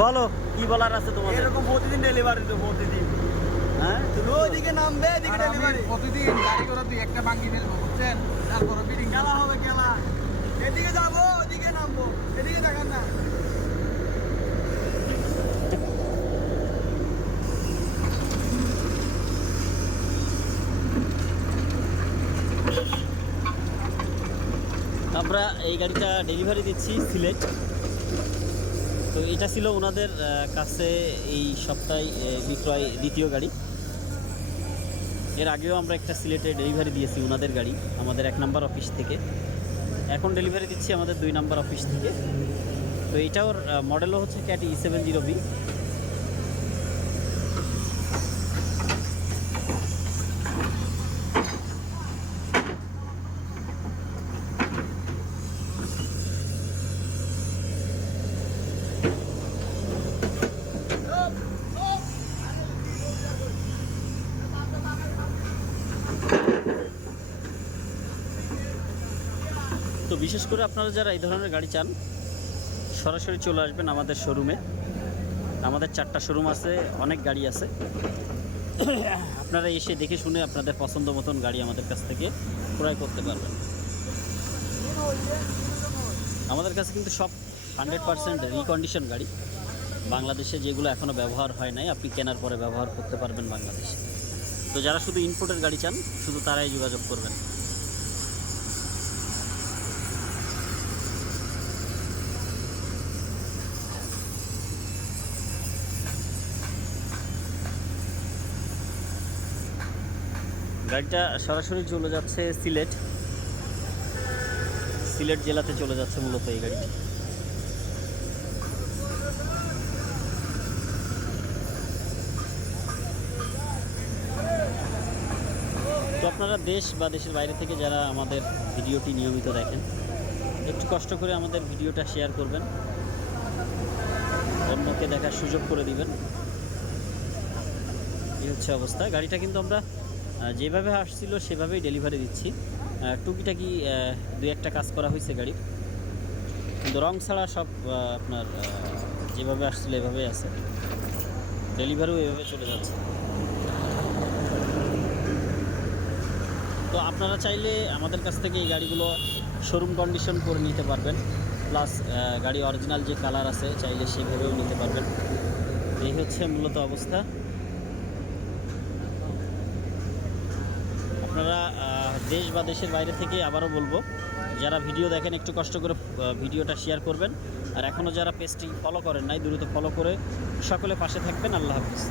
বলো কি বলার আছে তোমাদের? এরকম প্রতিদিন ডেলিভারি তো প্রতিদিন। হ্যাঁ? তুমি ওইদিকে নামবে এদিকে ডেলিভারি প্রতিদিন গাড়ি করে দুই একটা ভাঙি ফেলব বুঝছেন? তারপরে বিডিং খেলা হবে খেলা। এদিকে যাব ওদিকে নামবো। এদিকে দেখেন না। আমরা এই গাড়িটা ডেলিভারি দিচ্ছি সিলেট। তো এটা ছিল ওনাদের কাছে এই সপ্তাহে বিক্রয়, দ্বিতীয় গাড়ি। এর আগেও আমরা একটা সিলেটে ডেলিভারি দিয়েছি ওনাদের গাড়ি, আমাদের এক নাম্বার অফিস থেকে। এখন ডেলিভারি দিচ্ছি আমাদের দুই নাম্বার অফিস থেকে। তো এটার মডেলও হচ্ছে ক্যাটি সেভেন জিরো বি তো বিশেষ করে আপনারা যারা এই ধরনের গাড়ি চান, সরাসরি চলে আসবেন আমাদের শোরুমে আমাদের চারটা শোরুম আছে, অনেক গাড়ি আছে। আপনারা এসে দেখে শুনে আপনাদের পছন্দ মতন গাড়ি আমাদের কাছ থেকে ক্রয় করতে পারবেন। আমাদের কাছে কিন্তু সব হান্ড্রেড পার্সেন্ট রিকন্ডিশন গাড়ি। বাংলাদেশে যেগুলো এখনও ব্যবহার হয় নাই, আপনি কেনার পরে ব্যবহার করতে পারবেন বাংলাদেশে। তো যারা শুধু ইনপোর্টের গাড়ি চান, শুধু তারাই যোগাযোগ করবেন। গাড়িটা সরাসরি চলে যাচ্ছে সিলেট। সিলেট জেলাতে চলে যাচ্ছে মূলত এই গাড়িটি। তো আপনারা দেশ বা দেশের বাইরে থেকে যারা আমাদের ভিডিওটি নিয়মিত দেখেন, একটু কষ্ট করে আমাদের ভিডিওটা শেয়ার করবেন। অন্যকে দেখার সুযোগ করে দিবেন। এই হচ্ছে অবস্থা। গাড়িটা কিন্তু আমরা যেভাবে আসছিল, সেভাবেই ডেলিভারি দিচ্ছি। টুকিটাকি দুই একটা কাজ করা হয়েছে গাড়ির। কিন্তু রং ছাড়া সব আপনার যেভাবে আসছিল, এভাবেই আছে। ডেলিভারিও এভাবে চলে যাচ্ছে। তো আপনারা চাইলে আমাদের কাছ থেকে এই গাড়িগুলো শোরুম কন্ডিশন করে নিতে পারবেন। প্লাস গাড়ি অরিজিনাল যে কালার আছে, চাইলে সেভাবেও নিতে পারবেন। এই হচ্ছে মূলত অবস্থা আপনারা আহ, দেশ বা দেশের বাইরে থেকে আবারও বলব, যারা ভিডিও দেখেন, একটু কষ্ট করে ভিডিওটা শেয়ার করবেন। আর এখনও যারা পেজটি ফলো করেন নাই, দ্রুত ফলো করে সকলে পাশে থাকবেন। আল্লাহ হাফিজ।